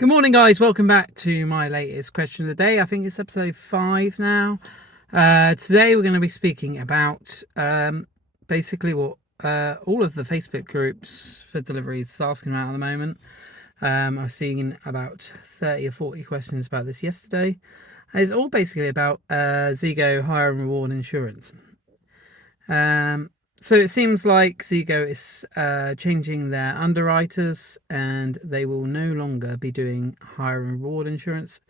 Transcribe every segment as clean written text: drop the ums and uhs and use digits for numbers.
Good morning, guys. Welcome back to my latest question of the day. I think it's episode 5 now. Today we're going to be speaking about basically what all of the Facebook groups for deliveries is asking about at the moment. I've seen about 30 or 40 questions about this yesterday. And it's all basically about Zego hire and reward insurance. So it seems like Zego is changing their underwriters, and they will no longer be doing hire and reward insurance.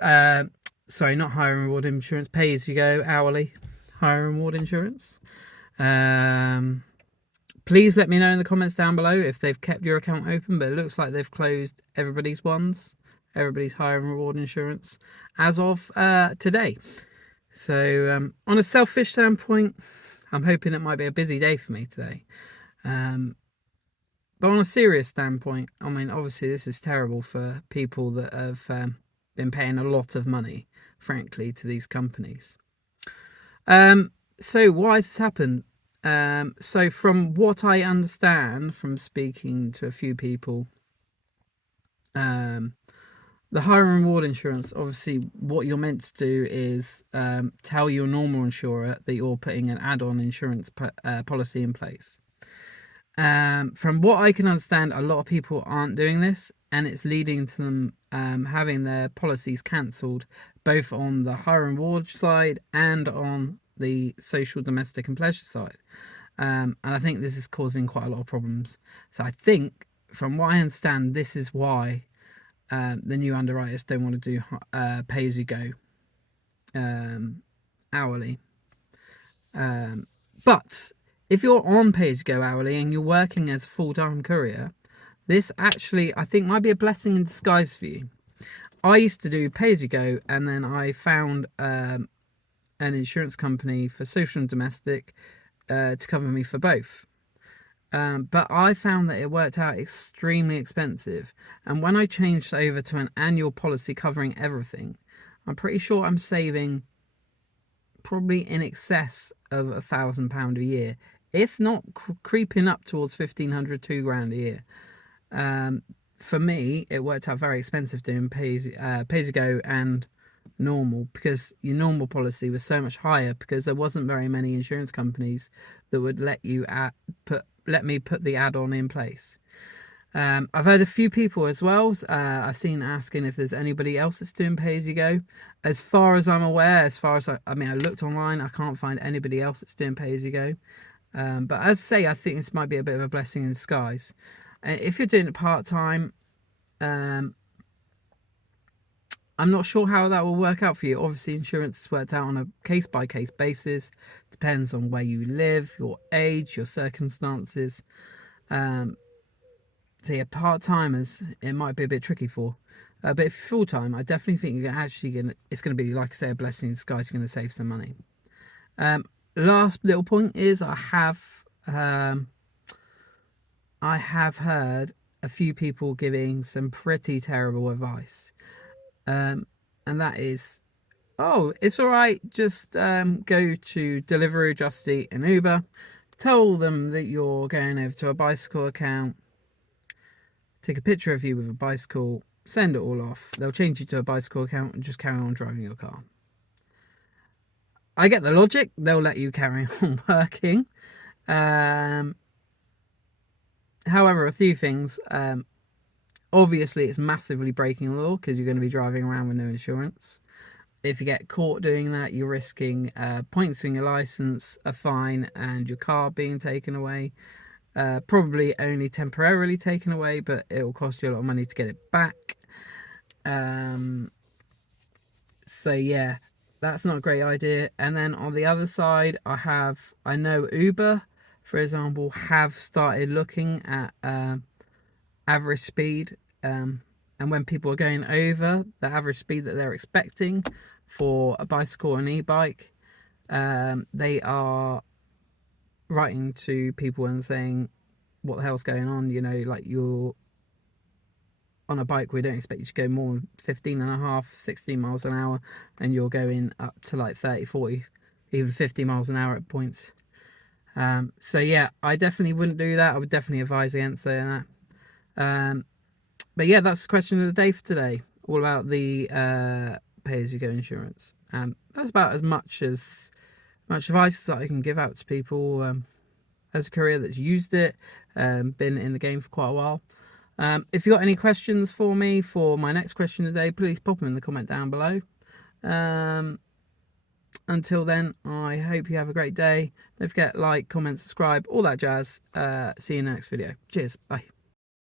Sorry, not hire and reward insurance, pay as you go, hourly hire and reward insurance. Please let me know in the comments down below if they've kept your account open, but it looks like they've closed everybody's hire and reward insurance as of today. So on a selfish standpoint, I'm hoping it might be a busy day for me today. But on a serious standpoint, I mean, obviously this is terrible for people that have been paying a lot of money, frankly, to these companies. So why has this happened? So from what I understand from speaking to a few people, the hire and reward insurance, obviously what you're meant to do is tell your normal insurer that you're putting an add-on insurance policy in place. From what I can understand, a lot of people aren't doing this, and it's leading to them having their policies cancelled, both on the hire and reward side and on the social, domestic and pleasure side. And I think this is causing quite a lot of problems. So I think, from what I understand, this is why the new underwriters don't want to do pay as you go hourly. But if you're on pay as you go hourly and you're working as a full-time courier, this actually I think might be a blessing in disguise for you. I used to do pay as you go, and then I found an insurance company for social and domestic to cover me for both. But I found that it worked out extremely expensive. And when I changed over to an annual policy covering everything, I'm pretty sure I'm saving probably in excess of £1,000 a year, if not creeping up towards 1,500, £2,000 a year. For me, it worked out very expensive doing pay as you go and normal, because your normal policy was so much higher, because there wasn't very many insurance companies that would let me put the add-on in place. I've heard a few people as well, I've seen asking if there's anybody else that's doing pay as you go. As far as I'm aware, I looked online, I can't find anybody else that's doing pay as you go. But as I say, I think this might be a bit of a blessing in disguise. If you're doing it part-time, I'm not sure how that will work out for you. Obviously, insurance is worked out on a case-by-case basis. Depends on where you live, your age, your circumstances. So yeah, part-timers, it might be a bit tricky for. But if you're full-time, I definitely think it's going to be, like I say, a blessing in disguise. You're going to save some money. Last little point is I have heard a few people giving some pretty terrible advice. And that is, oh, it's all right, just go to Deliveroo, Just Eat and Uber. Tell them that you're going over to a bicycle account. Take a picture of you with a bicycle, send it all off. They'll change you to a bicycle account and just carry on driving your car. I get the logic. They'll let you carry on working. However, a few things. Obviously, it's massively breaking the law, because you're going to be driving around with no insurance. If you get caught doing that, you're risking points in your license, a fine, and your car being taken away. Probably only temporarily taken away, but it will cost you a lot of money to get it back. So yeah, that's not a great idea. And then on the other side, I know Uber, for example, have started looking at average speed, and when people are going over the average speed that they're expecting for a bicycle or an e-bike, they are writing to people and saying, what the hell's going on? You know, like, you're on a bike, we don't expect you to go more than 15 and a half, 16 miles an hour, and you're going up to like 30, 40, even 50 miles an hour at points. So yeah, I definitely wouldn't do that. I would definitely advise against doing that. But yeah, that's the question of the day for today. All about the pay-as-you-go insurance, and that's about as much advice that I can give out to people as a courier that's used it, been in the game for quite a while. If you've got any questions for me for my next question today, please pop them in the comment down below. Until then, I hope you have a great day. Don't forget, like, comment, subscribe, all that jazz. See you in the next video. Cheers. Bye.